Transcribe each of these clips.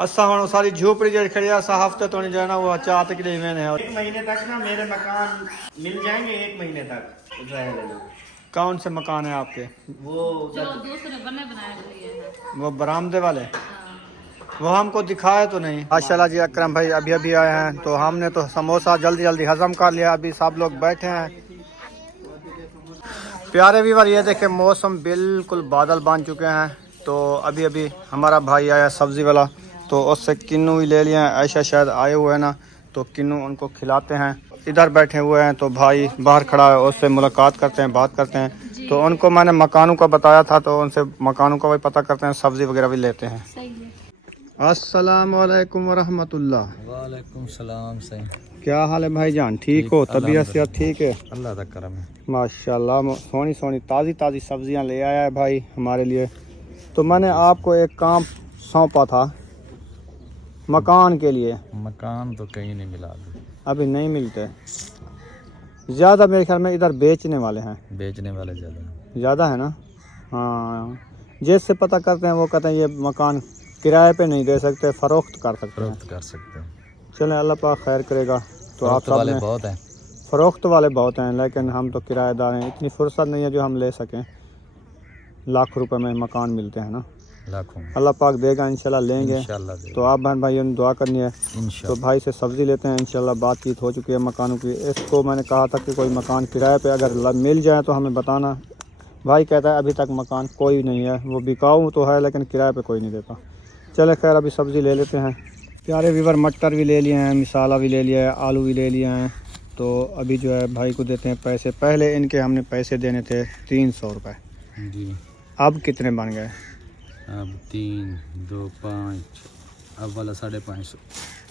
असा हुण सारी झोपड़ी जड़ी खड़ी असा हफ्ते तो नहीं जाना वो चाहते कि मैंने 1 महीने तक ना मेरे मकान मिल जाएंगे 1 महीने तक रह लेना। कौन से मकान है आपके? वो जो दूसरे बने बनाए हुए हैं। वो बरामदे वाले हाँ। वो हमको दिखाया तो नहीं। माशाल्लाह जी अकरम भाई अभी अभी आए हैं तो हमने तो समोसा जल्दी जल्दी हजम कर लिया। अभी सब लोग बैठे हैं। प्यारे व्यूअर ये देखे मौसम बिल्कुल बादल बन चुके हैं। तो अभी अभी हमारा भाई आया सब्ज़ी वाला तो उससे किन्नू ही ले लिया है। ऐसा शायद आए हुए हैं ना तो किन्नू उनको खिलाते हैं। इधर बैठे हुए हैं तो भाई बाहर खड़ा है उससे मुलाकात करते हैं बात करते हैं। तो उनको मैंने मकानों का बताया था तो उनसे मकानों का भी पता करते हैं सब्ज़ी वगैरह भी लेते हैं। अस्सलाम वालेकुम वरहमतुल्लाह। वालेकुम सलाम सही। क्या हाल है भाईजान? ठीक हो? तबीयत सेहत ठीक है? अल्लाह का करम है माशाल्लाह। सोनी सोनी ताज़ी ताज़ी सब्जियां ले आया है भाई हमारे लिए। तो मैंने आपको एक काम सौंपा था मकान के लिए। मकान तो कहीं नहीं मिला अभी नहीं मिलते ज़्यादा। मेरे ख्याल में इधर बेचने वाले हैं। बेचने वाले ज़्यादा है ना? हाँ जैसे पता करते हैं वो कहते हैं ये मकान किराए पे नहीं दे सकते फ़रोख्त कर सकते हैं। कर सकते हैं। चलें अल्लाह पाक खैर करेगा। तो आप सब वाले बहुत हैं। फ़रोख्त वाले बहुत हैं लेकिन हम तो किराएदार हैं। इतनी फुर्सत नहीं है जो हम ले सकें। लाख रुपए में मकान मिलते हैं ना। लाखों अल्लाह पाक देगा इंशाल्लाह लेंगे। इंशाल्लाह तो आप बहन भाइयों ने दुआ करनी है। तो इंशाल्लाह भाई से सब्ज़ी लेते हैं इंशाल्लाह। बातचीत हो चुकी है मकानों की। इसको मैंने कहा था कि कोई मकान किराए पे अगर मिल जाए तो हमें बताना। भाई कहता है अभी तक मकान कोई नहीं है। वो बिकाऊ तो है लेकिन किराए पे कोई नहीं देता। चले खैर अभी सब्ज़ी ले लेते हैं। प्यारे व्यूअर मटर भी ले लिए हैं, मसाला भी ले लिया है, आलू भी ले लिए हैं। तो अभी जो है भाई को देते हैं पैसे। पहले इनके हमने पैसे देने थे 300 रुपये। जी। अब कितने बन गए? अब 3, 2, 5 अब वाला 550।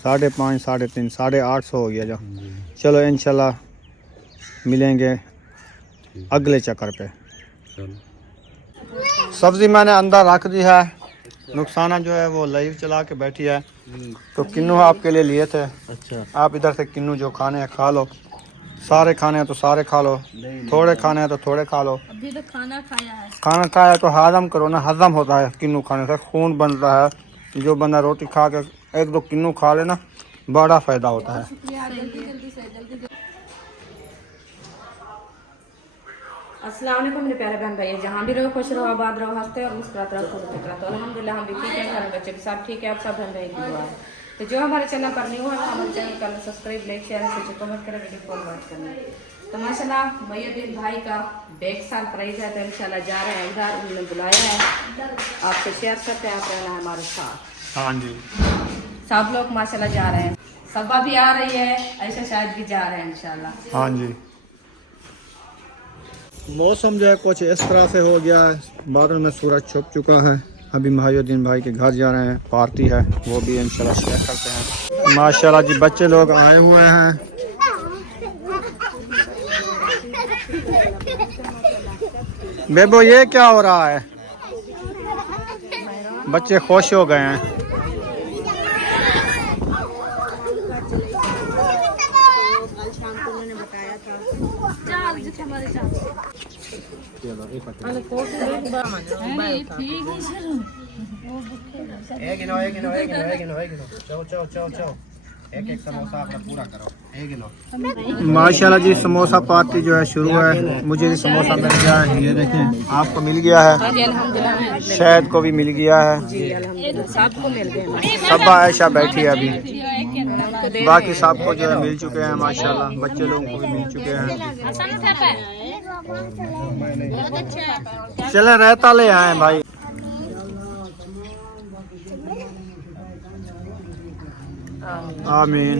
550, 350, 850 हो गया जो। चलो इंशाल्लाह मिलेंगे अगले चक्कर पे। चलो सब्ज़ी मैंने अंदर रख दी है। नुकसाना जो है वो लाइव चला के बैठी है। तो किन्नू आपके लिए लिए थे। अच्छा आप इधर से किन्नू जो खाने हैं खा लो। सारे खाने हैं तो सारे खा लो। थोड़े खाने हैं तो थोड़े खा लो। अभी तो खाना खाया है। खाना खाया तो हजम करो ना। हजम होता है किन्नू खाने से, खून बनता है। जो बंदा रोटी खा के 1-2 किन्नू खा लेना बड़ा फ़ायदा होता है। अस्सलाम वालेकुम मेरे प्यारे बहन भाई। जहाँ भी रहो खुश रहो आबाद रहो हंसते और मुस्कुराते रहो खुद फिक्र। तो अल्हम्दुलिल्लाह हम भी ठीक है। घर बच्चे भी सब ठीक है। आप सब बहन भाई की दुआ है। तो जो हमारे चैनल पर न्यू है हमारे चैनल का सब्सक्राइब लाइक शेयर से कमेंट करें वीडियो को वॉच करना। तो माशाल्लाह मय्यदीन भाई का बैग सरप्राइज है तो इंशाल्लाह जा रहे हैं इधर। उन्होंने बुलाया है आपसे शेयर करते हैं। आप रहना है हमारे साथ। हाँ जी सब लोग माशाल्लाह जा रहे हैं। सबा भी आ रही है ऐसा शायद भी जा रहे हैं इंशाल्लाह। हाँ जी। मौसम जो है कुछ इस तरह से हो गया है। बादल में सूरज छुप चुका है। अभी महायुद्दीन भाई के घर जा रहे हैं। पार्टी है वो भी इंशाल्लाह शेयर करते हैं। माशाल्लाह जी बच्चे लोग आए हुए हैं। बेबो ये क्या हो रहा है? बच्चे खुश हो गए हैं। एक समोसा अपना पूरा करो। माशाल्लाह जी समोसा पार्टी जो है शुरू है। मुझे भी समोसा मिल गया है। ये देखें आपको मिल गया है। शायद को भी मिल गया है। सबको मिल गए। सबा ऐशा बैठी है अभी। बाकी सबको जो है मिल चुके हैं माशाल्लाह। बच्चे लोगों को भी मिल चुके हैं। चले रहता ले आए भाई। आमीन।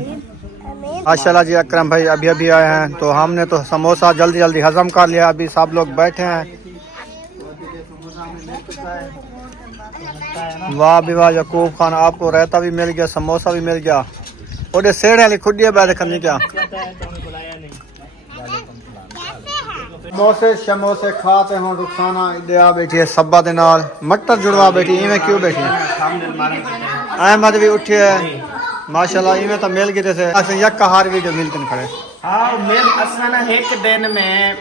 माशाल्लाह जी अकरम भाई अभी अभी आए हैं तो हमने तो समोसा जल्दी जल्दी हजम कर लिया। अभी सब लोग बैठे हैं। वाह भी वाह यकूब खान आपको रहता भी मिल गया समोसा भी मिल गया। और सेड़ वाली खुडिया बैठ करनी क्या समोसे शमोसे खाते हो। रुखसाना इधर बैठी है सब्बा दे नाल। मटर जुड़वा बैठी इवें क्यों बैठी? अहमद भी उठी है माशाल्लाह। इवें तो मिल गए थे अस यक हार भी जो मिलते खड़े। हाँ मिल असना एक दिन में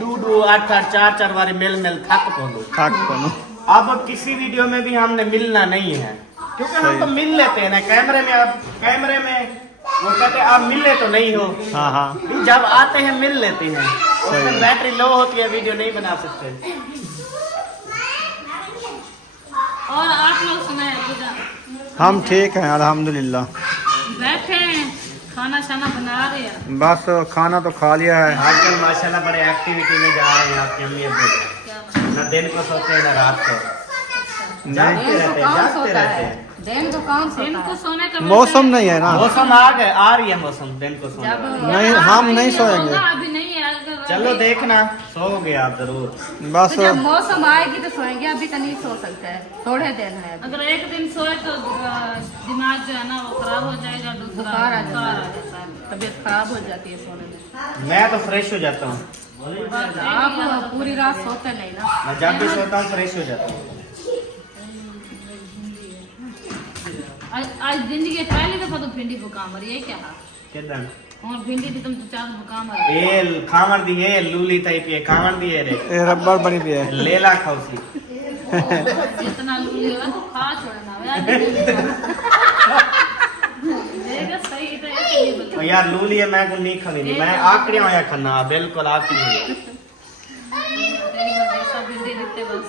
2-2, 8-8, 4-4 बारी मिल थक पड़ो। थक पनो। अब किसी वीडियो में भी हमने मिलना नहीं है क्योंकि हम तो मिल लेते हैं ना कैमरे में। आप कैमरे में वो कहते हैं आप मिले तो नहीं हो, हाँ हाँ जब आते हैं मिल लेते हैं। उसमें बैटरी लो होती है, वीडियो नहीं बना सकते। और आप लोग सुनाए पूजा? हम ठीक हैं अल्हम्दुलिल्लाह। बैठे हैं, खाना शाना बना रहे हैं। बस खाना तो खा लिया है। आजकल माशाल्लाह बड़े एक्टिविटी में जा रहे हैं आपके अम्मी अब्बू। ना दिन को सोते हैं ना रात को, जागते रहते हैं, जागते रहते हैं। दिन को कौन दिन सोता को है? सोने का मौसम नहीं है ना, मौसम आ रही है मौसम दिन को सोने जब वाली। नहीं हम नहीं सोएंगे। होगा, अभी नहीं है। अगर चलो देखना, सोओगे आप जरूर। बस तो जब मौसम आएगी तो सोएंगे, अभी तो नहीं सो सकते हैं, थोड़े दिन है। अगर एक दिन सोए तो दिमाग जो है ना वो खराब हो जाएगा, दूसरा बुखार आ बुखार आ जाता जाता है। है, तबीयत खराब हो जाती है सोने में। मैं तो फ्रेश हो जाता हूँ। आप पूरी रात सोते नहीं ना। मैं जब भी सोता हूँ फ्रेश हो जाता हूँ। आज जिंदगी के पहली दफा तो भिंडी बुकाम रही है क्या? किधर और भिंडी थी तुम तो चार बुकाम रही ए खामर दी है लूली टाइप ये खामर दी है रे ये रबर बनी भी है। लेला खौसी। जितना लूली होगा तो खा छोड़ना यार। देखा सही तो ऐसे नहीं और बता। यार लूली है मैं को नहीं खानी, मैं आकड़ी होया खाना बिल्कुल आकड़ी। तेरी बस ऐसा भिंडी दिखते बस।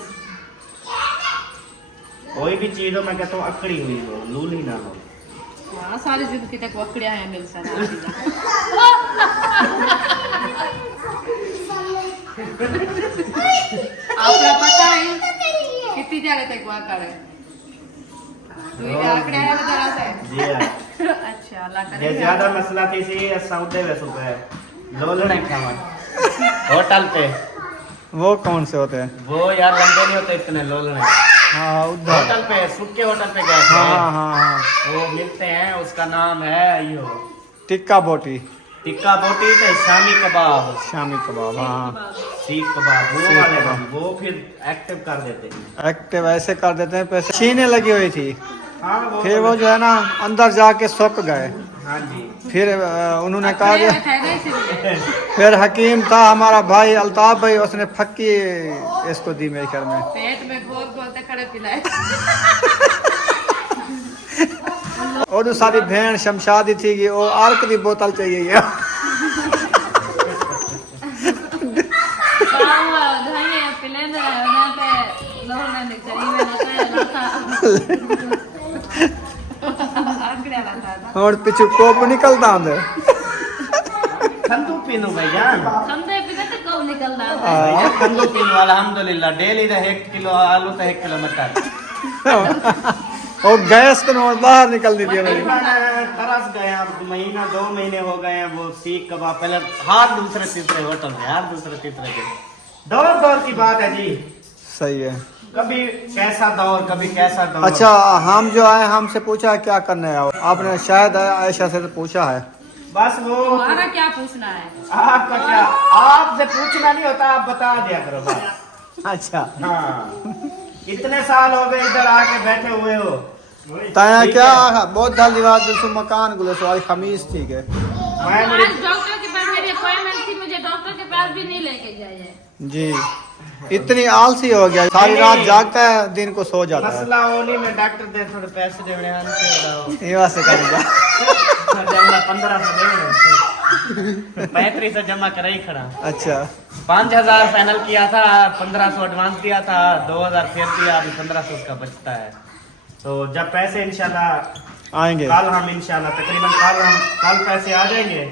कोई भी चीज हो मैं कहता हूँ अकड़ी हुई हो, लूली ना हो। हाँ, सारी जिंदगी तक वकड़िया है मिल सकता। आपको पता है कितनी जगह तक वाकड़ है? तू ये आंकड़े है ना जरा से। जी हाँ। अच्छा अल्लाह करे। ये ज्यादा मसला थी सी सौदे वे सुबह लोलने खावा होटल पे। वो कौन से होते हैं? वो यार लंबे नहीं होते इतने लोलने। हाँ उधर। होटल पे सुक्के होटल पे गए थे। हाँ हाँ हाँ वो मिलते हैं, उसका नाम है यो टिक्का बोटी, टिक्का बोटी तो शामी कबाब, शामी कबाब। हाँ सीख कबाब, वो सीख वाले कबाब। हम वो फिर एक्टिव कर देते हैं। एक्टिव ऐसे कर देते हैं, पैसे छीने लगी हुई थी, हाँ फिर वो जो है ना अंदर जाके सूख गए। हाँ जी। फिर उन्होंने कहा कि ठहरे इसीलिए। फिर हकीम था हमारा भाई अल्ताफ भाई, उसने फक्की इसको दी मेरे घर में। पेट में गोल बोलते खड़े पिलाए। और जो सारी भेड़ शमशादी थी कि वो आर्क की बोतल चाहिए ये। और पीछे कोप निकलता अंदर। खंदू पीनू भैजान, संदे पीने तो कब निकल रहा है। भैया खंदू पीनू अल्हम्दुलिल्लाह। डेली का 1 किलो आलू तो 1 किलो मटर। और गैस तो और बाहर निकल दी थी मेरी। तरस गए, अब महीना 2 महीने हो गए हैं। वो सीख कबाब पहले हर दूसरे तीसरे होटल में, हर दूसरे तीसरे के दौर दौर की बात है जी। सही है। कभी कैसा दौर, कभी कैसा दौर। अच्छा हम जो आए हमसे पूछा क्या करने है, आपने शायद आयशा से तो पूछा है। बस वो तुम्हारा क्या पूछना है? आपका क्या, आपसे पूछना नहीं होता, आप बता दिया करो बस। अच्छा हाँ, इतने साल हो गए इधर आके बैठे हुए हो। ताया ठीक क्या है। बहुत जल्दी बात मकान गुले सो आज खमीस ठीक है। मैं आज डॉक्टर के पास मेरी अपॉइंटमेंट थी, मुझे डॉक्टर के पास भी नहीं लेके जाए। जी इतनी आलसी हो गया, सारी रात जागता है दिन को सो जाता है। मसला होनी में डॉक्टर दे थोड़े पैसे देने आने ये वास्ते करेगा। जमा 1500 देने 35 से जमा करा ही खड़ा। अच्छा 5000 फाइनल किया था, 1500 एडवांस दिया था, 2000 फिर दिया, अभी 1500 उसका बचता है। तो जब पैसे इंशाल्लाह आएंगे कल हम इंशाल्लाह तकरीबन कल पैसे आ जाएंगे।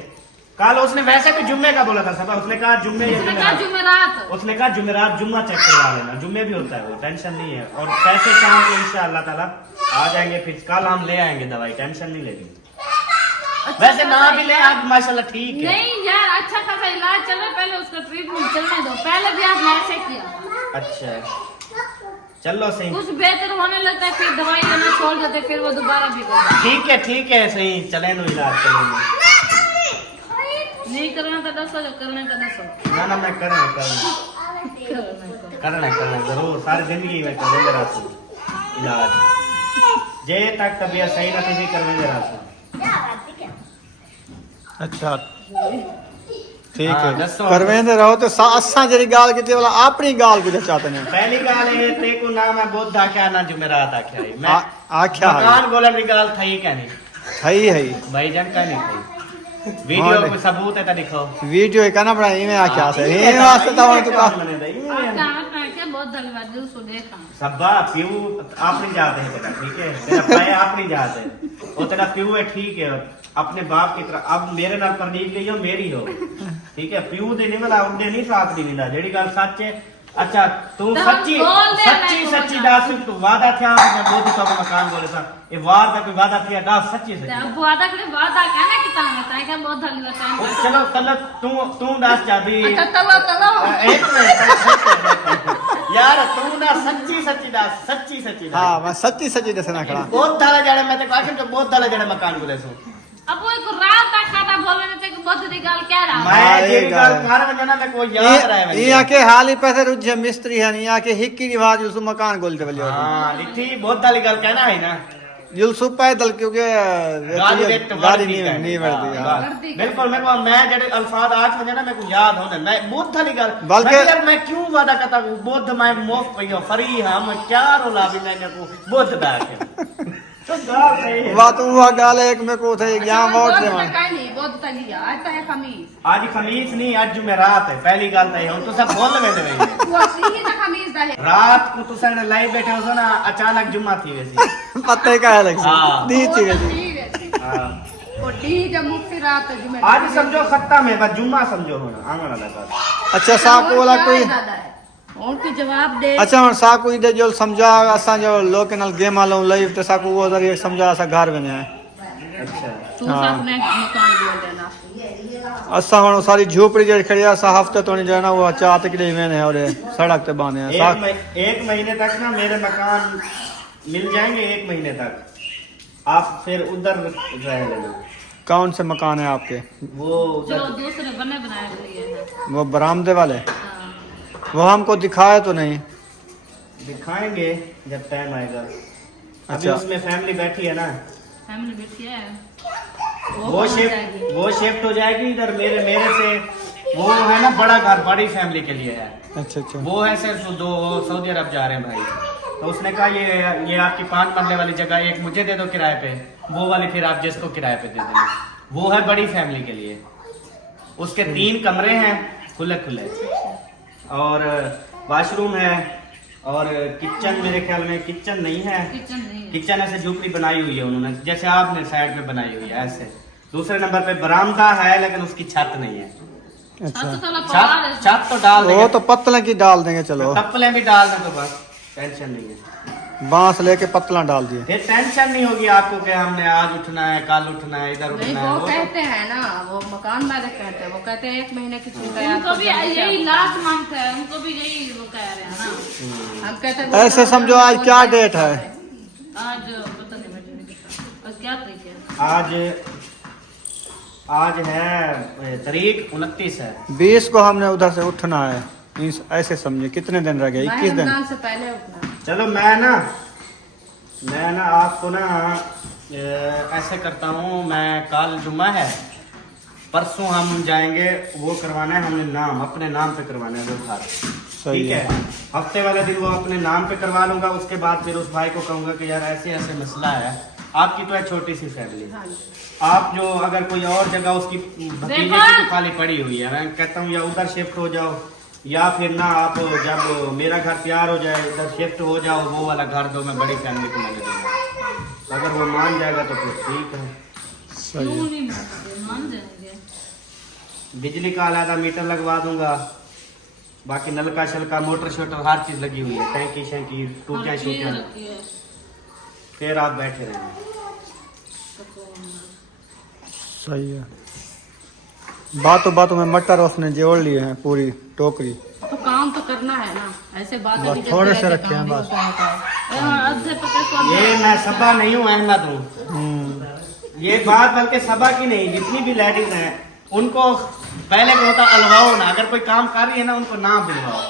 कल उसने वैसे भी जुम्मे का बोला था सब, उसने कहा जुम्मे या जुमेरात। जुमेरात उसने कहा जुमेरात जुम्मा चेक करवा लेना, जुम्मे भी होता है वो, टेंशन नहीं है। और पैसे शाम को इंशाअल्लाह ताला आ जाएंगे, फिर कल हम ले आएंगे दवाई, टेंशन नहीं लेनी। वैसे ना भी ले आप माशाल्लाह ठीक है। नहीं यार, अच्छा खासा इलाज चल रहा है, पहले उसका ट्रीटमेंट चलने दो। पहले भी आपने ऐसे किया। अच्छा चलो सही, कुछ बेहतर होने लगता है, फिर दवाई लेना छोड़ देते, फिर वो दोबारा बिगड़ता ठीक है सही, चले नो इलाज चलेंगे। नहीं करना तो दसो, जो करने का दसो। ना मैं करना जरूर, सारी जिंदगी में करेंगे रासू इलाज। जे तक तबीयत सही ना थी करेंगे रासू। अच्छा ठीक हाँ, है दसो। करवेंदे रहो तो असा जरी गाल की वाला अपनी गाल की चाहते हैं पहली गाल है ते को नाम है बुद्ध आख्या ना जुमेरात आख्या है मैं आख्या है मकान बोलन की गाल थई क्या नहीं सही है भाईजान का नहीं थई वीडियो को सबूत है तो दिखाओ वीडियो एक ना बड़ा इमे आख्या से ये वास्ते तो तो का बहुत धन्यवाद दिल सो देखा सब्बा प्यू अपनी जात है तेरा ठीक है तेरा भाई अपनी जात है और तेरा प्यू है ठीक है अपने बाप की तरह अब मेरे नाल परनीत गई हो मेरी हो ठीक है प्यू देने वाला उन्हें नहीं साथ दी मिला जेड़ी गल सच है अच्छा तू तो सच्ची बोल दे, सच्ची मैं सच्ची बोल दास तू वादा था मैं बहुत तो मकान बोले सा ये वार का कोई वादा थी दास सच्ची सच्ची अब वादा करे वादा कहना कि ताने ताए का बहुत धन्यवाद ओ, टाइम चलो चलो तू दास चाबी अच्छा चलो एक मिनट यार तू ना सच्ची सच्ची दास हां मैं सच्ची सच्ची दसना खड़ा बहुत दाला जड़े मैं ते आखिर तो बहुत दाला जड़े मकान बोले सो अब वो एक रात का खाता बोलने ते बहुत दी गाल कह रहा मैं जे गल कर वजना मैं कोई याद रहे ये आके हाल ही पैसे रुझे मिस्त्री है नहीं आके हिक्की रिवाज उस मकान गोलते वाली हां लिखी बहुत दाली गल कहना है ना जुलसु पैदल क्योंकि गाड़ी नहीं बढ़ती हाँ, बिल्कुल मेरे को मैं जड़े अल्फाज आज मुझे ना मेरे को याद होने मैं बुद्ध वाली गल बल्कि यार मैं क्यों वादा करता हूँ बुद्ध मैं मुफ्त पइयो फ्री हम क्या रोला भी मैंने को बुद्ध बैठ तो गाल सही बात हुआ गाल एक में को थे यहां वोट दे नहीं बहुत तली आज तो है खमीस आज खमीस नहीं आज जुमेरात है पहली गल तो हम तो सब बोल में दे वो ही ना खमीस दा है रात को तुसा ने लाई बैठे हो ना अचानक जुम्मा थी वैसी पत्ते का है लगी हाँ। दी थी वैसी हाँ। वो डी जब मुक्ति रात जुमे आज समझो खत्म है बस जुम्मा समझो होना आंगन वाला का अच्छा साकू वाला कोई उनकी जवाब दे अच्छा और साकू दे जो समझा असा जो लोग नाल गेम आलो लाइव ते साकू वो जरिए समझा असा घर में है अच्छा तू सब ने मकान बोल देना असा हुन सारी झोपड़ी जे खड़ी असा हफ्ते तो नहीं जाना वो चात के में है और सड़क ते बांधे हैं एक महीने तक ना मेरे मकान मिल जाएंगे 1 महीने तक आप फिर उधर रह लेना कौन से मकान है आपके वो जो उधर दूसरे बने बनाए हुए हैं वो बरामदे वाले हाँ। वो हमको दिखाया तो नहीं दिखाएंगे जब टाइम आएगा अभी अच्छा। उसमें फैमिली बैठी है ना फैमिली बैठी है वो शिफ्ट हो जाएगी इधर मेरे से वो है ना बड़ा घर बड़ी फैमिली के लिए है अच्छा अच्छा वो है सिर्फ 2 सऊदी अरब जा रहे हैं भाई तो उसने कहा ये आपकी 5 मरले वाली जगह एक मुझे दे दो किराए पे वो वाली फिर आप जिसको किराए पे दे देना वो है बड़ी फैमिली के लिए उसके 3 कमरे हैं खुले खुले और वॉशरूम है और किचन मेरे ख्याल में किचन नहीं है किचन नहीं है। किचन ऐसे झोपड़ी बनाई हुई है उन्होंने जैसे आपने साइड में बनाई हुई है ऐसे दूसरे नंबर पे बरामदा है लेकिन उसकी छत नहीं है अच्छा तो चलो पवार है। छत तो डाल वो देंगे तो पतले की डाल देंगे चलो टप्पलें भी डाल दें तो बस टेंशन नहीं है बांस लेके पतला डाल दिए फिर टेंशन नहीं होगी आपको कि हमने आज उठना है कल उठना है इधर नहीं उठना है वो वो कहते हैं ना वो मकान मालिक कहते हैं वो कहते हैं 1 महीने की छुट्टी है उनको आपको भी जल्दी से यही आपको लास्ट मंथ है उनको भी यही वो कह रहे हैं ना हम कहते हैं ऐसे समझो आज क्या डेट है आज पता नहीं मुझे आज क्या तारीख है आज है तारीख 29 है 20 को हमने उधर से उठना है ऐसे समझे कितने दिन रह गए 21 दिन रमजान से पहले उठना चलो मैं ना आपको ना ऐसे करता हूँ मैं कल जुम्मा है परसों हम जाएंगे वो करवाना है हमने नाम अपने नाम पे करवाना है वो घर सही ठीक है हफ्ते वाले दिन वो अपने नाम पे करवा लूंगा उसके बाद फिर उस भाई को कहूंगा कि यार ऐसे ऐसे मसला है आपकी तो है छोटी सी फैमिली आप जो अगर कोई और जगह उसकी भतीजे की तो खाली पड़ी हुई है मैं कहता हूँ या उधर शिफ्ट हो जाओ या फिर ना आप जब मेरा घर तैयार हो जाए इधर शिफ्ट हो जाओ वो वाला घर दो मैं बड़ी फैमिली को मैंने दूंगा अगर वो मान जाएगा तो फिर ठीक है सही क्यों है नहीं मान जाएंगे बिजली का अलग मीटर लगवा दूंगा बाकी नलका शलका मोटर शोटर हर चीज लगी हुई है टैंकी शैंकी टूटियां शूटियां फिर आप बैठे रहेंगे सही है बातों में मटर उसने जोड़ लिए हैं पूरी टोकरी तो काम तो करना है ना ऐसे बात बस थोड़े से रखे हैं बस आधे पके सो ये मैं सबा नहीं हूँ अहमद हूँ ये बात बल्कि सबा की नहीं जितनी भी लेडीज हैं उनको पहले को होता अलवाओ ना, अगर कोई काम कर रही है ना उनको ना बुलवाओ।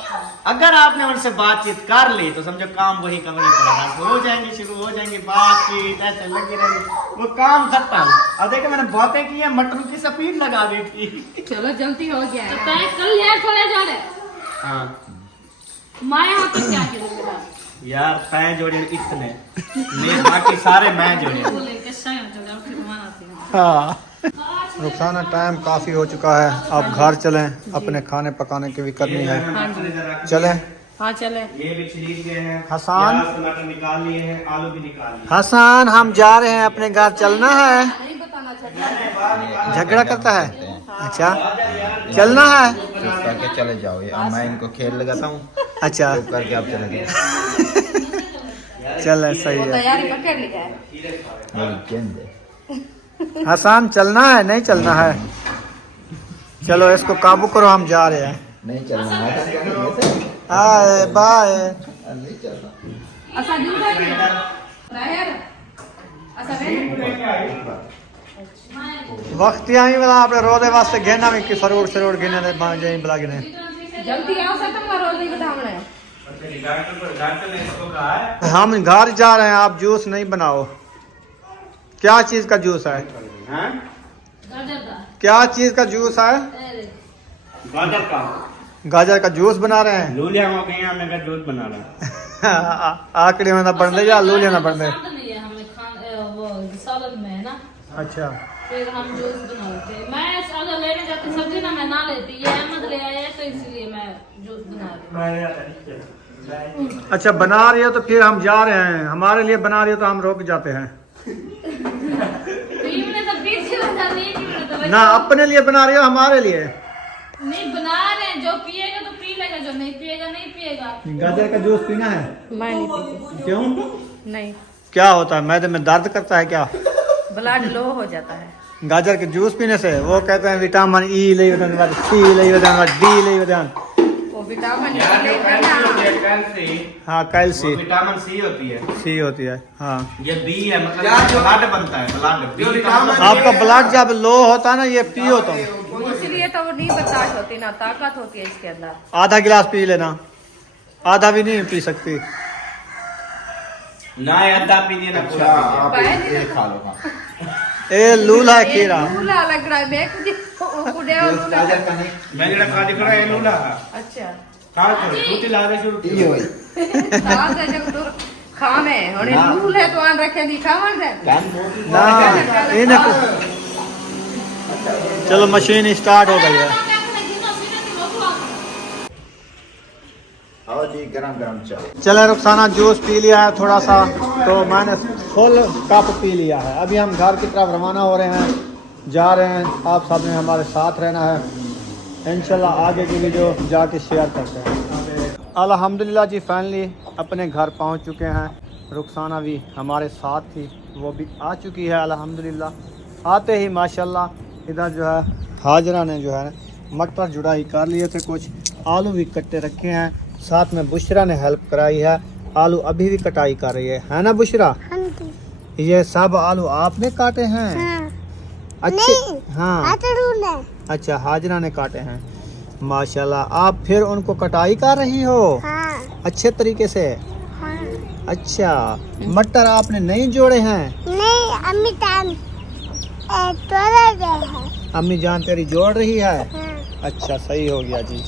अगर आपने उनसे बातचीत कर ली तो समझो काम वही का वही पड़ेगा, हो जाएंगे शुरू हो जाएंगे बातचीत ऐसे लगी रहेगी, वो काम खत्म। अब देखो मैंने बातें की है, मटरों की स्पीड लगा दी थी। चलो जल्दी हो गया तो है। तय कल यार थोड़े जा रहे हाँ माया होती क्या करूँगा यार तय जोड़े इतने नहीं, बाकी सारे मैं जोड़े। बोले कैसा है जो फिर मानाती हूँ। हाँ रुखसाना टाइम काफ़ी हो चुका है, आप घर चलें, अपने खाने पकाने की भी करनी है। चलें हाँ चले। ये भी छिड़क गए हैं, हसन प्याज टमाटर निकाल लिए हैं, आलू भी निकाल लिए। हसन हम जा रहे हैं अपने घर, चलना है। झगड़ा करता है, अच्छा चलना है, चुप करके चले जाओ। ये मैं इनको खेल लगाता हूँ, अच्छा चुप करके आप चले जाओ। चल सही है। तैयारी पकड़ लिया है। मेरी गेंद है। हसन चलना है नहीं चलना है? चलो इसको काबू करो, हम जा रहे हैं। नहीं चलना है, हाय बाय। नहीं चलना। अच्छा दूध है रायर। अच्छा वक्त आई वाला आपने रोदे वास्ते घेना में कि फरूट सरूट घेने दे बांध जाई बला घेने। जल्दी आओ सर, तुम रोज नहीं बताओ। हम घर जा रहे हैं, आप जूस नहीं बनाओ। क्या चीज का जूस है? गाजर का क्या चीज का जूस है? अरे गाजर का गाजर का जूस बना रहे हैं। लूलिया हो गई हैं, मैं जूस बना रहा हूँ। आकड़ी में ना बन दे या लूलिया ना बन दे। पसंद नहीं है हमें वो सालन में है ना, अच्छा फिर हम जूस बनाते हैं। मैं अगर लेने जाती सब्जी ना मैं ना लेती, ये अहमद ले आया है तो इसलिए मैं जूस बना रही हूँ। अच्छा बना रही हो तो फिर हम जा रहे हैं, हमारे लिए बना रही हो तो हम रुक जाते हैं पीने तो पीछे बता नहीं पीने तो ना। अपने लिए बना रही हो हमारे लिए? नहीं बना रहे हैं, जो पिएगा तो पी लेगा, जो नहीं पिएगा नहीं पिएगा। गाजर का जूस पीना है? मैं नहीं पीती। क्यों? नहीं, क्या होता है, मैदे में दर्द करता है क्या? ब्लड लो हो जाता है। गाजर के जूस पीने से वो कहते हैं विटामिन ई ले वदन बाद सी ले वदन बाद डी ले वदन। वो विटामिन यार जो कैल्सी हाँ कैल्सी विटामिन सी होती है, सी होती है। हाँ ये बी है, मतलब ब्लड बनता है, ब्लड आपका ब्लड जब लो होता है ना, ये पियो तो इसलिए तो वो नहीं बर्दाश्त होती ना, ताकत होती है इसके अंदर। आधा गिलास पी लेना, आधा भी नहीं पी सकती। ना अद्धा पीजिए ना पूरा अच्छा पीजिए। आप ये खा लो। हाँ ए लूला है खीरा। लूला लग रहा है, मैं कुछ कुड़े और लूला। गाजर का नहीं, मैं जरा काज करा है लूला अच्छा काज करो छूटी ला दे शुरू ये होई। ताज है जब तो खामे होने हाँ। लूल है तो आन रखे दी खावन दे। कान मोटी ना इन्हें चलो मशीन स्टार्ट हो गई है। आओ जी, गरम गरम चाय। चले रुखसाना जूस पी लिया है थोड़ा सा, तो मैंने फुल कप पी लिया है। अभी हम घर की तरफ रवाना हो रहे हैं, जा रहे हैं। आप सब ने हमारे साथ रहना है, इंशाल्लाह आगे की वीडियो जाके शेयर करते हैं। अल्हम्दुलिल्लाह जी फाइनली अपने घर पहुंच चुके हैं। रुखसाना भी हमारे साथ थी, वो भी आ चुकी है अल्हम्दुलिल्लाह। आते ही माशाल्लाह इधर जो है हाजरा ने जो है मटर जुड़ाई कर लिए थे, कुछ आलू भी कट्टे रखे हैं, साथ में बुशरा ने हेल्प कराई है। आलू अभी भी कटाई कर रही है ना बुशरा? ये सब आलू आपने काटे हैं? अच्छे हाँ अच्छा हाजरा ने काटे हैं माशाल्लाह। आप फिर उनको कटाई कर रही हो? अच्छे तरीके से। अच्छा मटर आपने नहीं जोड़े हैं? अम्मी जान तेरी जोड़ रही है? अच्छा सही हो गया जी।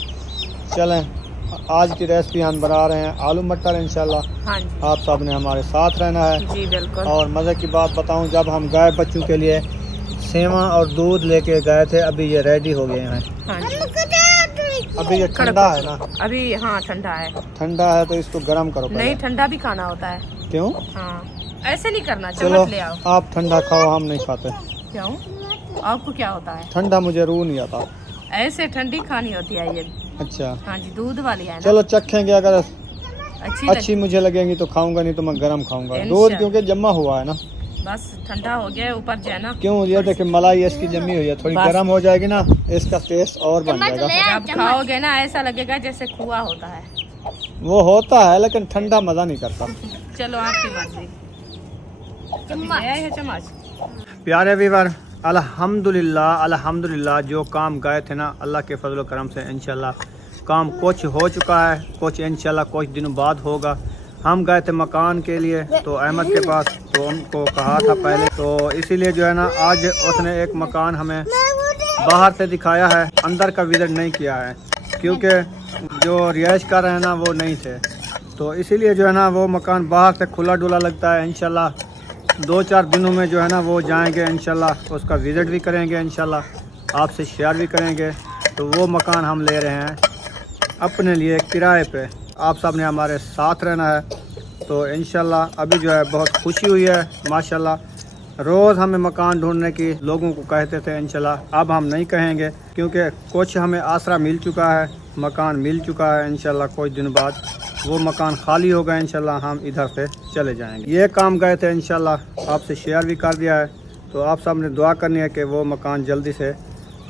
चलें आज की रेसिपी हम बना रहे हैं आलू मटर इंशाल्लाह। हाँ जी आप सब ने हमारे साथ रहना है। जी बिल्कुल। और मज़े की बात बताऊं, जब हम गए बच्चों के लिए सेवा और दूध लेके गए थे, अभी ये रेडी हो गए हैं। हाँ जी अभी ये ठंडा है ना? अभी हाँ ठंडा है। ठंडा है तो इसको गर्म करो पहले। नहीं ठंडा भी खाना होता है। क्यों? हाँ ऐसे नहीं करना, चलो चम्मच ले आओ। आप ठंडा खाओ, हम नहीं खाते क्यों? आपको क्या होता है? ठंडा, मुझे रूह नहीं आता। ऐसे ठंडी खानी होती है ये। अच्छा हाँ जी दूध वाली है ना। चलो चखेंगे, अगर अच्छी अच्छी मुझे लगेंगी तो खाऊंगा, नहीं तो मैं गर्म खाऊंगा। दूध इंशाल्लाह। क्योंकि जमा हुआ है ना। बस ठंडा हो गया है, ऊपर जो है ना। क्यों? ये देखिए मलाई इसकी जमी हुई है, थोड़ी बस। गर्म हो जाएगी ना, इसका टेस्ट और बन जाएगा। जब खाओगे ना ऐसा लगेगा जैसे खुआ होता है। वो होता है लेकिन ठंडा मजा नहीं करता। चलो आपकी मर्जी। ले आए हैं चम्मच। प्यारे व्यूअर अल्हम्दुलिल्लाह जो काम गए थे ना, अल्लाह के फजल करम से इंशाल्लाह काम कुछ हो चुका है, कुछ इंशाल्लाह कुछ दिनों बाद होगा। हम गए थे मकान के लिए तो अहमद के पास, तो उनको कहा था पहले, तो इसीलिए जो है ना आज उसने एक मकान हमें बाहर से दिखाया है, अंदर का विजिट नहीं किया है क्योंकि जो रिहाइश कर रहे हैं ना वो नहीं थे, तो इसीलिए जो है ना वो मकान बाहर से खुला डुला लगता है। इंशाल्लाह 2-4 दिनों में जो है ना वो जाएंगे, इंशाल्लाह उसका विज़िट भी करेंगे, इंशाल्लाह आपसे शेयर भी करेंगे। तो वो मकान हम ले रहे हैं अपने लिए किराए पे। आप सब ने हमारे साथ रहना है। तो इंशाल्लाह अभी जो है बहुत खुशी हुई है माशाल्लाह। रोज़ हमें मकान ढूंढने की लोगों को कहते थे, इंशाल्लाह अब हम नहीं कहेंगे क्योंकि कुछ हमें आसरा मिल चुका है, मकान मिल चुका है। इंशाल्लाह कुछ दिन बाद वो मकान खाली होगा, इंशाल्लाह हम इधर से चले जाएंगे। ये काम गए थे, इंशाल्लाह आपसे शेयर भी कर दिया है। तो आप सब ने दुआ करनी है कि वो मकान जल्दी से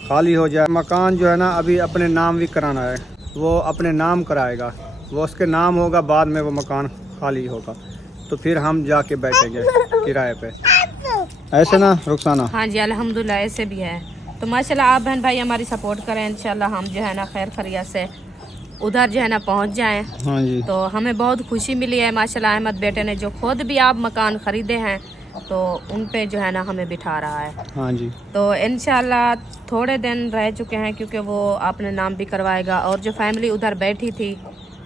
खाली हो जाए। मकान जो है ना अभी अपने नाम भी कराना है, वो अपने नाम कराएगा, वो उसके नाम होगा, बाद में वो मकान खाली होगा तो फिर हम जाके बैठेंगे किराए पे, ऐसे ना रुखसाना? हाँ जी अल्हम्दुलिल्लाह ऐसे भी है। तो माशाल्लाह आप बहन भाई हमारी सपोर्ट करें, इंशाल्लाह हम जो है ना खैर खैरियत से उधर जो है ना पहुंच जाएं। हाँ जी। तो हमें बहुत खुशी मिली है माशाल्लाह, अहमद बेटे ने जो खुद भी आप मकान ख़रीदे हैं तो उन पे जो है ना हमें बिठा रहा है। हाँ जी। तो इंशाल्लाह थोड़े दिन रह चुके हैं क्योंकि वो अपने नाम भी करवाएगा, और जो फैमिली उधर बैठी थी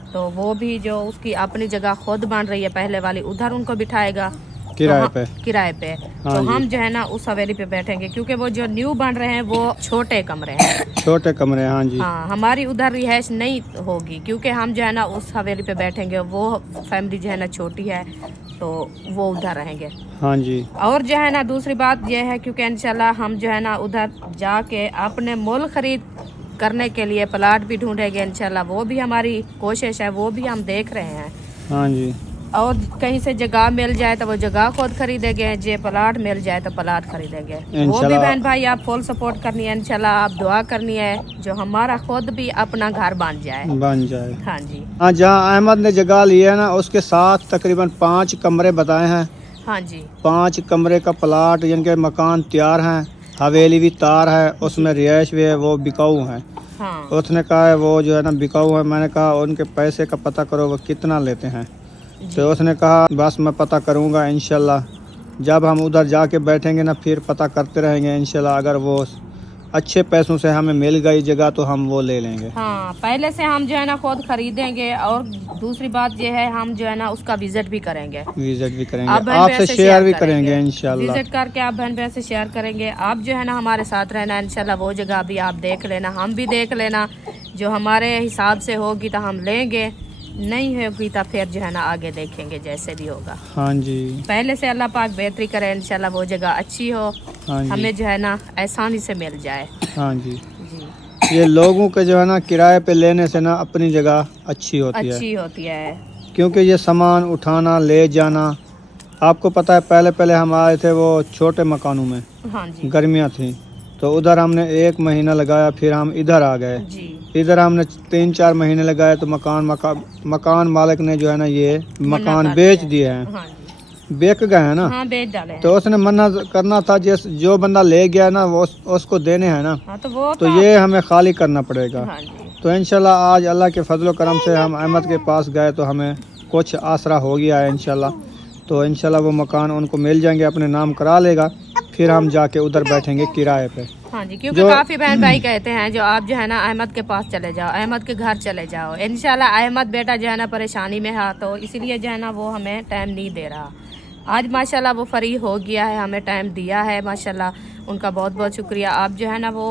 तो वो भी जो उसकी अपनी जगह खुद बन रही है पहले वाली, उधर उनको बिठाएगा किराए पे। किराए पे। हाँ तो जी। हम जो है ना उस हवेली पे बैठेंगे क्योंकि वो जो न्यू बन रहे हैं वो छोटे कमरे हैं। छोटे कमरे। हाँ जी। हाँ हमारी उधर रिहाइश नहीं होगी क्योंकि हम जो है ना उस हवेली पे बैठेंगे, वो फैमिली जो है ना छोटी है तो वो उधर रहेंगे। हाँ जी। और जो है ना दूसरी बात यह है क्योंकि इंशाल्लाह हम जो है ना उधर जाके अपने मुल्क खरीद करने के लिए प्लाट भी ढूंढेंगे इंशाल्लाह, वो भी हमारी कोशिश है, वो भी हम देख रहे हैं। हाँ जी। और कहीं से जगह मिल जाए तो वो जगह खुद खरीदेंगे, जे प्लाट मिल जाए तो प्लाट खरीदेंगे। वो भी बहन भाई आप फुल सपोर्ट करनी है, इंशाल्लाह आप दुआ करनी है जो हमारा खुद भी अपना घर बन जाए। हाँ जी। हाँ, जहाँ अहमद ने जगह ली है ना उसके साथ तकरीबन 5 कमरे बताए हैं। हाँ जी। 5 कमरे का प्लाट जिनके मकान तैयार हैं, हवेली भी तार है, उसमें रिहाइश भी है, वो बिकाऊ है। हाँ। उसने कहा है वो जो है ना बिकाऊ है। मैंने कहा उनके पैसे का पता करो वो कितना लेते हैं। तो उसने कहा बस मैं पता करूंगा इंशाल्लाह। जब हम उधर जाके बैठेंगे ना फिर पता करते रहेंगे इंशाल्लाह। अगर वो अच्छे पैसों से हमें मिल गई जगह तो हम वो ले लेंगे। हाँ पहले से हम जो है ना खुद खरीदेंगे, और दूसरी बात ये है हम जो है ना उसका विजिट भी करेंगे, आपसे शेयर भी करेंगे इंशाल्लाह। विजिट करके आप बहन बहन से शेयर करेंगे। आप जो है ना हमारे साथ रहना इंशाल्लाह, वो जगह भी आप देख लेना, हम भी देख लेना, जो हमारे हिसाब से होगी तो हम लेंगे, नहीं होगी तो फिर जो है ना आगे देखेंगे जैसे भी होगा। हाँ जी। पहले से अल्लाह पाक बेहतरी करे इंशाल्लाह, वो जगह अच्छी हो, हाँ जी। हमें जो है ना आसानी से मिल जाए। हाँ जी। जी ये लोगों के जो है ना किराए पे लेने से ना अपनी जगह अच्छी होती है क्योंकि ये सामान उठाना ले जाना, आपको पता है पहले हम आए थे वो छोटे मकानों में। हाँ जी। गर्मियाँ थी तो उधर हमने 1 महीना लगाया, फिर हम इधर आ गए। जी। इधर हमने 3-4 महीने लगाए तो मकान मालिक ने जो है ना ये मकान बेच दिए हैं। हाँ जी। बेच गए हैं ना। हाँ बेच डाले हैं। तो उसने मना करना था, जो बंदा ले गया ना वो उसको देने हैं ना। हाँ, तो तो ये हमें खाली करना पड़ेगा। हाँ जी। तो इंशाल्लाह आज अल्लाह के फजल करम से हम अहमद के पास गए तो हमें कुछ आसरा हो गया है इंशाल्लाह। तो इंशाल्लाह वो मकान उनको मिल जाएंगे, अपने नाम करा लेगा, फिर हम जाके उधर बैठेंगे किराए पे। हाँ जी, क्योंकि काफी बहन भाई कहते हैं जो आप जो है ना अहमद के पास चले जाओ, अहमद के घर चले जाओ। इंशाल्लाह अहमद बेटा जो है ना परेशानी में है, तो इसीलिए जो है ना वो हमें टाइम नहीं दे रहा। आज माशाल्लाह वो फ्री हो गया है, हमें टाइम दिया है माशाल्लाह, उनका बहुत बहुत शुक्रिया। आप जो है ना वो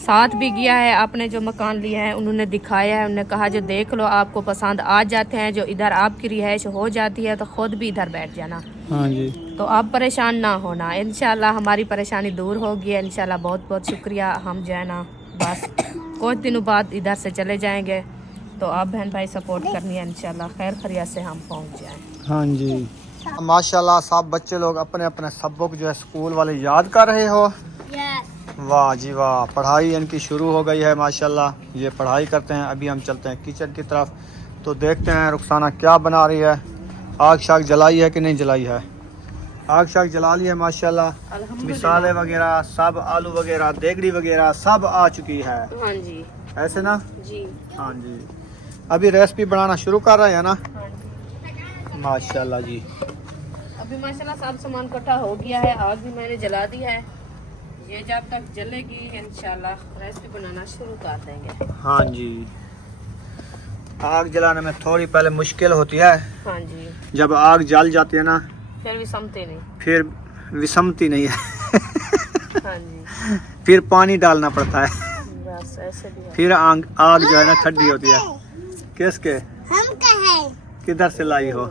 साथ भी गया है, आपने जो मकान लिया है उन्होंने दिखाया है, उन्होंने कहा जो देख लो आपको पसंद आ जाते हैं, जो इधर आपकी रिहाइश हो जाती है तो खुद भी इधर बैठ जाना। हाँ जी। तो आप परेशान ना होना, इंशाल्लाह हमारी परेशानी दूर होगी इंशाल्लाह। बहुत बहुत शुक्रिया। हम जो है ना बस कुछ दिनों बाद इधर से चले जाएंगे, तो आप बहन भाई सपोर्ट करनी है इंशाल्लाह, खैर खैरियत से हम पहुंच जाएं। हाँ जी। माशाल्लाह सब बच्चे लोग अपने अपने सबक जो है स्कूल वाले याद कर रहे हो। वाह जी वाह, पढ़ाई इनकी शुरू हो गई है माशाल्लाह। ये पढ़ाई करते हैं। अभी हम चलते हैं किचन की तरफ, तो देखते हैं रुखसाना क्या बना रही है। आग शाग जलाई है कि नहीं जलाई है। आग शाग जला लिया माशाल्लाह। मिसाले वगैरह सब, आलू वगैरह, देगड़ी वगैरह सब आ चुकी है। हाँ जी ऐसे ना? जी। हाँ जी। अभी रेसिपी बनाना शुरू कर रहे हैं ना? हाँ जी। माशाल्लाह जी। अभी माशाल्लाह सब सामान इकट्ठा हो गया है, आग भी मैंने जला दी है। ये जब तक जलेगी इंशाल्लाह रेसिपी बनाना शुरू कर देंगे। हाँ जी। आग जलाने में थोड़ी पहले मुश्किल होती है, हाँ जी। जब आग जल जाती है ना फिर भी समते नहीं। फिर विषमती नहीं है। हाँ जी। फिर पानी डालना पड़ता है, बस ऐसे भी है। फिर आग जो है ना ठंडी होती है। किसके? हम कहे किधर से लाई हो?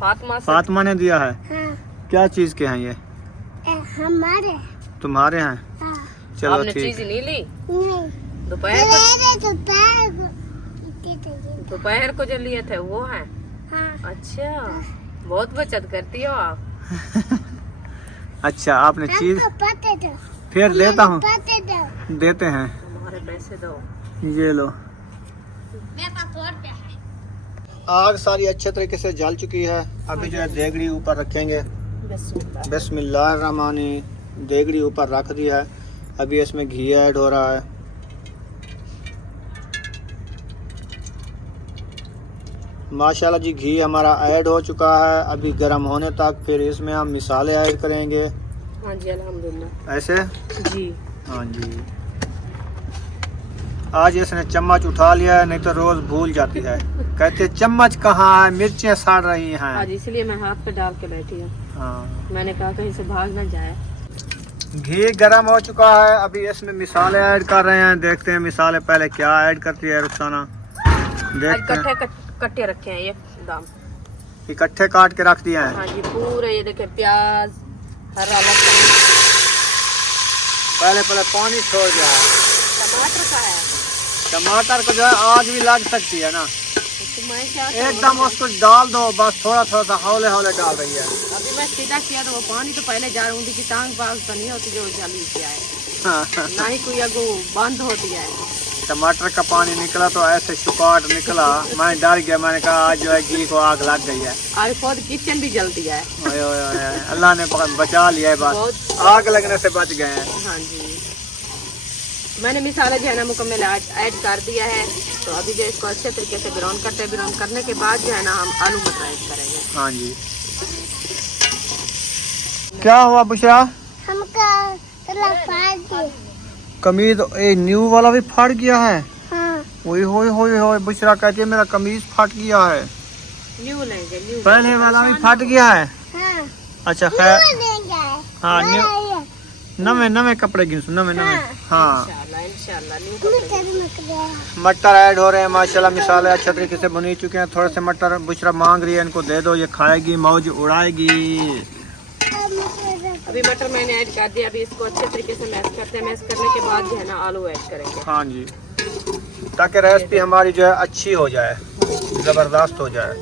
फातिमा से। फातिमा ने दिया है। हाँ, क्या चीज के हैं ये? हमारे तुम्हारे हैं? हाँ, चलो आपने ठीक। चीज नहीं ली? नहीं दोपहर को, मेरे तो दोपहर को जो लिए थे वो है? हाँ, अच्छा, बहुत बचत करती हो आप। अच्छा आपने चीज हमको पता था, फिर देता हूँ, पता था। देते हैं। हमारे पैसे दो। ये लो। मेरे पास 100 रुपया है। आग सारी अच्छे तरीके से जल चुकी है। अभी जो है देगड़ी ऊपर रखेंगे। बिस्मिल्लाह। बिस्मिल्लाहिर्रहमानी। देगड़ी ऊपर रख दी है। अभी इसमें घी ऐड हो रहा है। माशाल्लाह जी घी हमारा ऐड हो चुका है। अभी गर्म होने तक फिर इसमें हम मिसाले ऐड करेंगे। हाँ जी अल्हम्दुलिल्लाह। ऐसे? जी। हाँ जी। आज इसने चम्मच उठा लिया है, नहीं तो रोज भूल जाती है। कहते चम्मच कहाँ है, मिर्चें सड़ रही हैं। आज इसलिए मैं हाथ पे डाल के बैठी हूँ। हाँ। मैंने कहा कहीं से भाग ना जाए। घी गरम हो चुका है। अभी इसमें मिसाले ऐड कर रहे हैं। देखते हैं मिसाले पहले क्या ऐड करती है रुखसाना। आज देखते हैं। कट्टे रखे हैं ये दाम। इकट्ठे काट के रख दिए हैं। हाँ जी पूरे, ये देखे प्याज, हरा लहसुन, पहले पानी छोड़ दिया है। टमाटर का है। टमाटर को जो है आग भी लग सकती है ना, तो मैं क्या करूं? एकदम उसको डाल दो, बस थोड़ा थोड़ा सा हौले हौले डाल रही है। अभी मैं सीधा किया तो वो पानी तो पहले जा रही की टांग पास तो नहीं होती जो जली किया है, ना ही कोई अगो बंद होती है। टमाटर का पानी निकला तो ऐसे शुकाट निकला, मैं डर गया। मैंने कहा आज जो है घी को आग लग गई है। आज खुद किचन भी जलती है। ओए ओए ओए, अल्लाह ने बचा लिया है, बस बहुत। आग लगने से बच गए हैं। हाँ जी। मैंने मिसाला जो है ना मुकम्मल ऐड कर दिया है। तो अभी जो इसको अच्छे तरीके से ब्राउन करते हैं। ब्राउन करने के बाद जो है ना हम आलू मटर ऐड करेंगे। हाँ जी। क्या हुआ बुशरा? हमका तला फाड़ दे। कमीज ए न्यू वाला भी फट गया है। हाँ, ओए होए होए होए, बुशरा कहती है मेरा कमीज फट गया है। न्यू लेंगे, न्यू। पहले वाला भी फट गया है। हाँ, अच्छा खैर, देंगे। हाँ न्यू नवे नवे कपड़े गिन नवे नवे। हाँ इंशाल्लाह इंशाल्लाह न्यू कपड़े। मटर ऐड हो रहे हैं माशाल्लाह। मिसाले अच्छे तरीके से बनी चुके हैं। थोड़े से मटर बुशरा मांग रही है, इनको दे दो, ये खाएगी, मौज उड़ाएगी। अभी मटर मैंने ऐड कर दिया। अभी इसको अच्छे तरीके से मैश करते हैं। मैश करने के बाद जो है ना आलू ऐड करेंगे। हाँ जी, ताकि रेसिपी हमारी जो है अच्छी हो जाए, ज़बरदस्त हो जाए।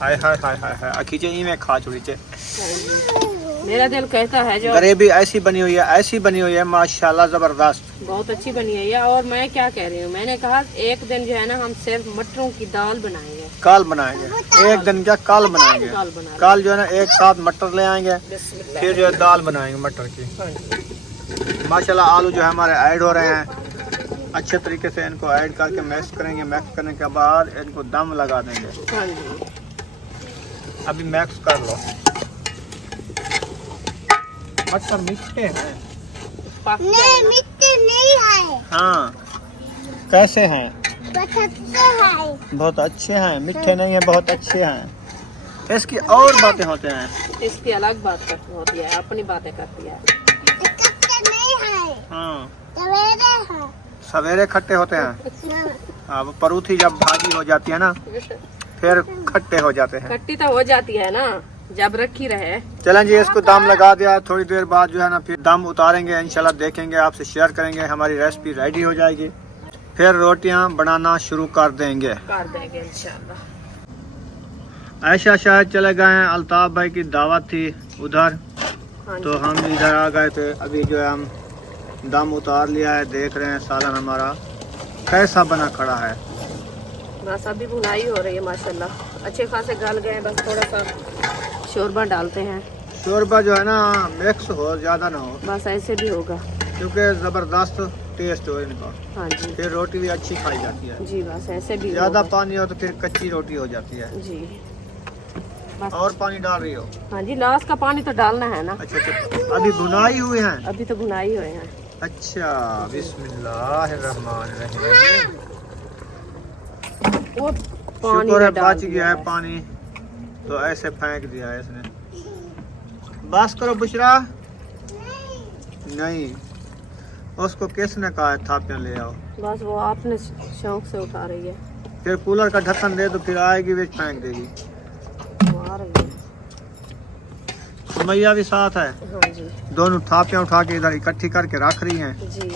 हाय हाय हाय हाय हाय, अखीचे ही में खा चुकी चे। मेरा दिल कहता है जो ग्रेवी ऐसी बनी हुई है, ऐसी बनी हुई है माशाल्लाह, ज़बरदस्त। बहुत अच्छी बनी है ये। और मैं क्या कह रही हूँ, मैंने कहा एक दिन जो है ना हम सिर्फ मटरों की दाल बनाएंगे। कल बनाएंगे, एक दिन क्या कल बनाएंगे। दाल बना कल जो है ना एक साथ मटर ले आएंगे, बिस्मिल्लाह। फिर जो है दाल बनाएंगे मटर की। माशाल्लाह आलू जो है हमारे ऐड हो रहे हैं। अच्छे तरीके से इनको ऐड करके मैश करेंगे। मैश करने के बाद इनको दम लगा देंगे। हाँ जी। अभी मैक्स कर लो। मटर मीठे हैं। पक नहीं, मिट्टी नहीं है, हाँ, कैसे हैं? बचते है। बहुत अच्छे हैं। मीठे नहीं है, बहुत अच्छे हैं। इसकी और बातें होते हैं। इसकी अलग बात होती है, अपनी बातें करती है। कच्चे नहीं है, हाँ, सवेरे है। सवेरे खट्टे होते हैं। हाँ, वो परूथी जब भाजी हो जाती है ना, फिर खट्टे हो जाते हैं। खट्टी तो हो जाती है ना जब रखी रहे। चलें जी, इसको दम लगा दिया। थोड़ी देर बाद जो है ना फिर दम उतारेंगे, इंशाल्लाह देखेंगे, आपसे शेयर करेंगे। हमारी रेसिपी रेडी हो जाएगी, फिर रोटियां बनाना शुरू कर देंगे। कर देंगे इंशाल्लाह। ऐशा शायद चले गए हैं, अल्ताफ भाई की दावत थी उधर, हाँ जी। तो हम इधर आ गए थे। अभी जो है हम दम उतार लिया है। देख रहे हैं सालन हमारा कैसा बना खड़ा है। बस अभी भुनाई हो रही है माशाल्लाह, अच्छे खासे गल गए, बस थोड़ा सा शोरबा डालते हैं। शोरबा जो है ना मिक्स हो, ज़्यादा ना हो, बस ऐसे भी होगा, क्योंकि ज़बरदस्त टेस्ट हो इनका, हाँ जी फिर रोटी भी अच्छी खाई जाती है। जी, बस ऐसे भी ज़्यादा होगा। पानी हो तो फिर कच्ची रोटी हो जाती है। जी बस, और पानी डाल रही हो? हाँ जी, लास्ट का पानी तो डालना है ना। अच्छा अच्छा, अभी भुनाई हुई है? अभी तो भुनाई हुए हैं। अच्छा, बिस्मिल्लाहिर्रहमानिर्रहीम। वो पानी शुक्र है में डाल बच दिया गया है पानी, तो ऐसे फेंक दिया है इसने। बस करो बुशरा। नहीं, उसको किसने कहा है थापियाँ ले आओ? बस वो आपने शौक से उठा रही है, फिर कूलर का ढक्कन दे तो फिर आएगी वे फेंक देगी। वो आ रही है। सुमैया भी साथ है, हाँ जी दोनों थापियाँ उठा के इधर इकट्ठी करके रख रही हैं। जी,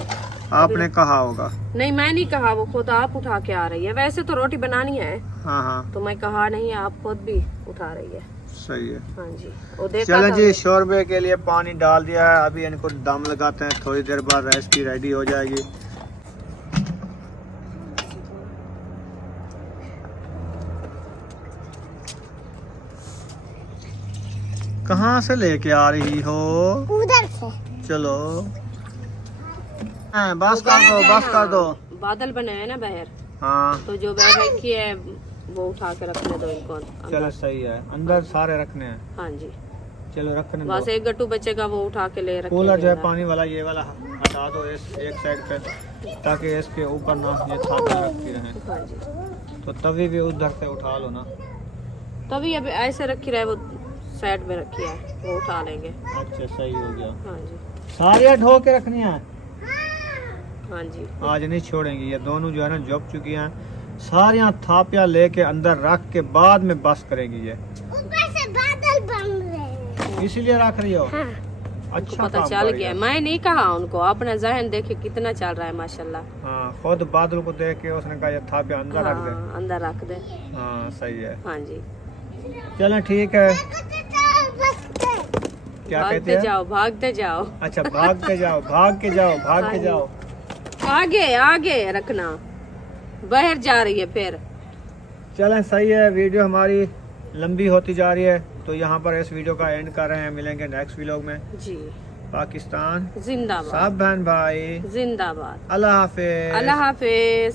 आपने कहा होगा। नहीं मैं नहीं कहा, वो खुद आप उठा के आ रही है। वैसे तो रोटी बनानी है, हाँ हाँ, तो मैं कहा नहीं, आप खुद भी उठा रही है। सही है। हाँ जी, वो देखा चलें था। जी, शोरबे के लिए पानी डाल दिया है, अभी इनको दम लगाते हैं, थोड़ी देर बाद रेसिपी रेडी हो जाएगी। कहाँ से लेके आ रही हो? उधर से। चलो, हाँ, बस कर दो, बस कर दो। बादल बने हैं ना बाहर, हाँ तो जो बैग रखी है वो उठा के रखने दो इनको अंदर। चलो, सही है, अंदर सारे रखने हैं। हाँ जी, चलो रखने बस दो। एक गट्टू बचेगा, वो उठा के ले रखेंगे कूलर जो है अंदर। पानी वाला, ये वाला हटा दो इस एक साइड पे, ताकि इसके ऊपर ना ये थापियाँ रखी रहें। हाँ जी, तो तभी भी उधर से उठा लो ना। तभी अभी ऐसे रखी रहे, वो साइड में रखी है, वो उठा लेंगे। अच्छा, सही हो गया। हाँ जी सारियाँ ढो के रखनी है, हाँ जी, आज नहीं छोड़ेंगी। ये दोनों जो है ना झुक चुकी हैं, सारियाँ थापियाँ लेके अंदर रख के बाद में बस करेगी ये, ऊपर से बादल बन रहे हैं। इसीलिए रख रही हो। हाँ। अच्छा पता काम चल कर रही गया। है। मैं नहीं कहा उनको, अपना जहन देखे कितना चल रहा है माशाल्लाह। हाँ, खुद बादल को देख के उसने कहा ये थापियाँ अंदर रख दे। हाँ, अंदर रख दे। हाँ, सही है। हाँ जी, चलें ठीक है। क्या कहते भागते हैं? जाओ, भागते जाओ, अच्छा, भाग के जाओ, भाग के जाओ, भाग के हाँ जाओ। आगे आगे रखना, बाहर जा रही है फिर। चलें, सही है। वीडियो हमारी लंबी होती जा रही है, तो यहाँ पर इस वीडियो का एंड कर रहे हैं। मिलेंगे नेक्स्ट व्लॉग में। जी, पाकिस्तान जिंदाबाद, सब बहन भाई, जिंदाबाद, अल्लाह हाफिज। अल्लाह हाफिज।